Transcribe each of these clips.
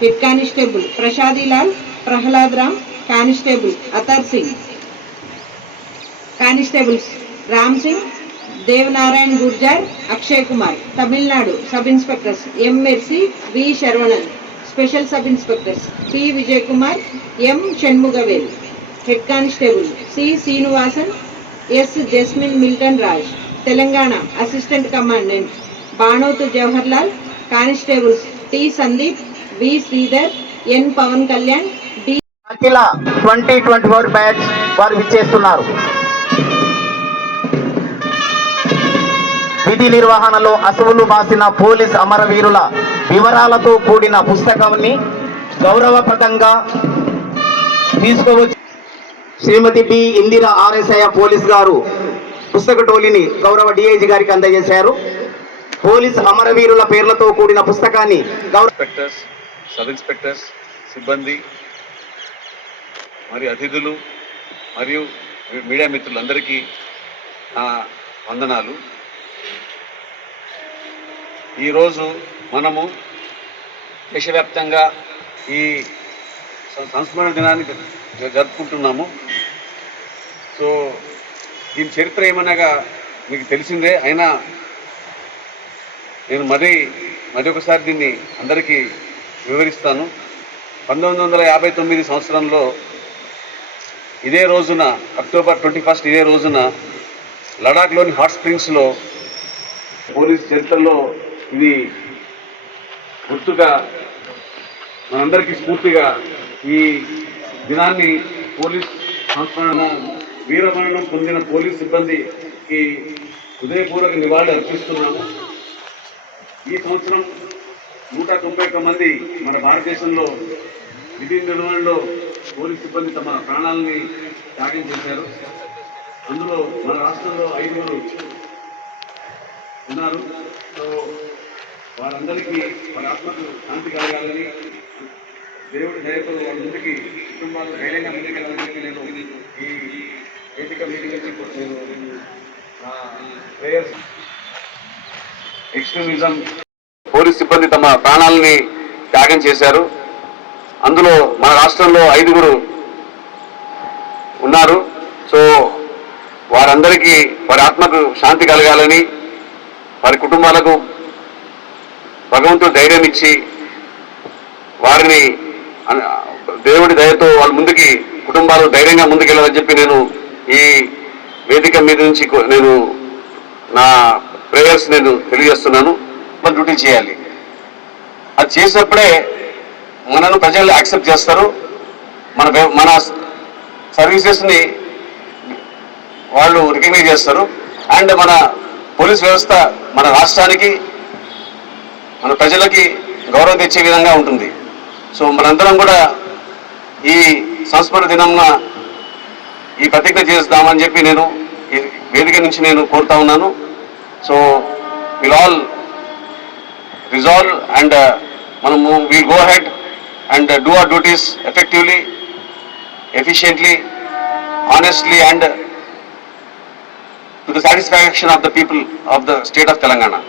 head constable Prasadilal Prahlad Ram constable Atar Singh constables Ram Singh Devnarayan Gurjar Akshay Kumar Tamil Nadu sub inspectors M Mercy V Saravanan special sub inspectors P Vijay Kumar M Shanmugavel head constable C Srinivasan S Jasmine Milton Raj Telangana assistant commandant Banothu Jawaharlal constables T Sandeep వి Sridhar N Pawan Kalyan D Akhila twenty twenty four batch వారు విధి నిర్వహణలో అసువులు బాసిన police అమరవీరుల వివరాలతో కూడిన పుస్తకాన్ని గౌరవప్రదంగా తీసుకోవచ్చు Shrimati B Indira RSI police గారు పుస్తక టోలిని గౌరవ డిఐజీ గారికి అందజేశారు పోలీస్ అమరవీరుల పేర్లతో కూడిన పుస్తకాన్ని గౌరవ సబ్ ఇన్స్పెక్టర్ సిబ్బంది మరియు అతిథులు మరియు మీడియా మిత్రులందరికీ నా వందనాలు ఈరోజు మనము దేశవ్యాప్తంగా ఈ సంస్మరణ దినాన్ని జరుపుకుంటున్నాము సో దీని చరిత్ర ఏమనగా మీకు తెలిసిందే అయినా నేను మరీ మరొకసారి దీన్ని అందరికీ వివరిస్తాను పంతొమ్మిది వందల యాభై తొమ్మిది సంవత్సరంలో ఇదే రోజున అక్టోబర్ ట్వంటీ ఫస్ట్ ఇదే రోజున లడాక్లోని హాట్ స్ప్రింగ్స్లో పోలీస్ చరిత్రలో ఇది గుర్తుగా మనందరికీ స్ఫూర్తిగా ఈ దినాన్ని పోలీస్ సంస్మరణ వీరమరణం పొందిన పోలీస్ సిబ్బందికి హృదయపూర్వక నివాళి అర్పిస్తున్నాము ఈ సంవత్సరం నూట తొంభై ఒక్క మంది మన భారతదేశంలో విధి నిర్వహణలో పోలీస్ సిబ్బంది తమ ప్రాణాలని త్యాగం చేశారు అందులో మన రాష్ట్రంలో ఐదుగురు ఉన్నారు సో వారందరికీ వారి ఆత్మకు శాంతి కలగాలని దేవుడి దయతో వాళ్ళ ముందుకి కుటుంబాలు ధైర్యంగా ముందుకెళ్ళడానికి నేను ఈ వేదిక మీటింగ్ నేను ప్రేయర్స్ ఎక్స్ట్రీమిజం పోలీస్ సిబ్బంది తమ ప్రాణాలని త్యాగం చేశారు అందులో మన రాష్ట్రంలో ఐదుగురు ఉన్నారు సో వారందరికీ వారి ఆత్మకు శాంతి కలగాలని వారి కుటుంబాలకు భగవంతుడు ధైర్యం ఇచ్చి వారిని దేవుడి దయతో వాళ్ళ ముందుకి కుటుంబాలు ధైర్యంగా ముందుకెళ్ళాలని చెప్పి నేను ఈ వేదిక మీద నుంచి నేను నా ప్రేయర్స్ నేను తెలియజేస్తున్నాను మన డ్యూటీ చేయాలి అది చేసినప్పుడే మనను ప్రజలు యాక్సెప్ట్ చేస్తారు మన మన సర్వీసెస్ని వాళ్ళు రికగ్నైజ్ చేస్తారు అండ్ మన పోలీస్ వ్యవస్థ మన రాష్ట్రానికి మన ప్రజలకి గౌరవం తెచ్చే విధంగా ఉంటుంది సో మనందరం కూడా ఈ సంస్మరణ దినం ఈ ప్రతిజ్ఞ చేస్తామని చెప్పి నేను ఈ వేదిక నుంచి నేను కోరుతా ఉన్నాను so will all resolve and We'll go ahead and do our duties effectively, efficiently, honestly, and to the satisfaction of the people of the state of Telangana.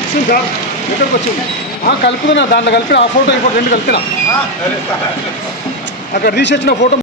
వచ్చింది సార్ ఎక్కడికి వచ్చింది దాంట్లో కలిపిన ఆ ఫోటో ఇంకోటి రెండు కలిపినా అక్కడ తీసి వచ్చిన ఫోటో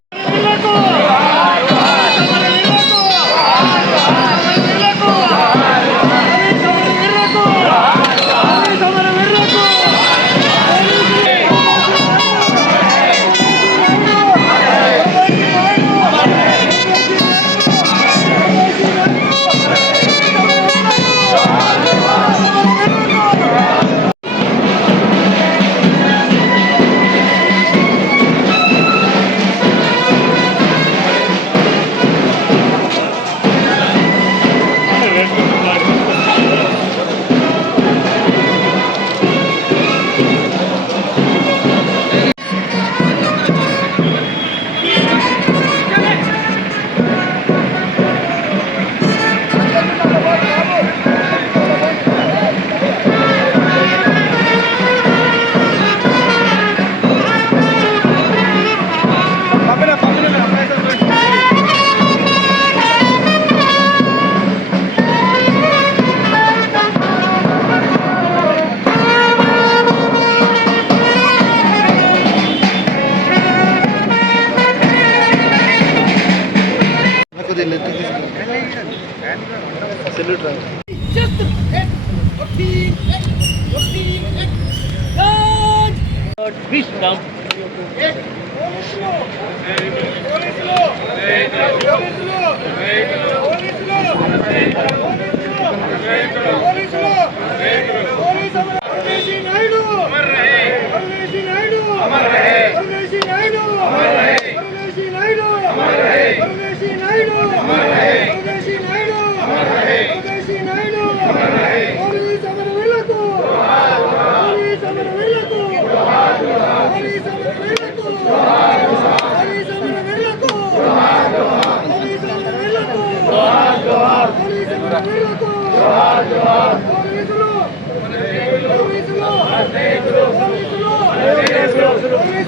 लेते सैल्यूट Wisdom. Thank you. పోలీసులు పోలీసులు పోలీసులు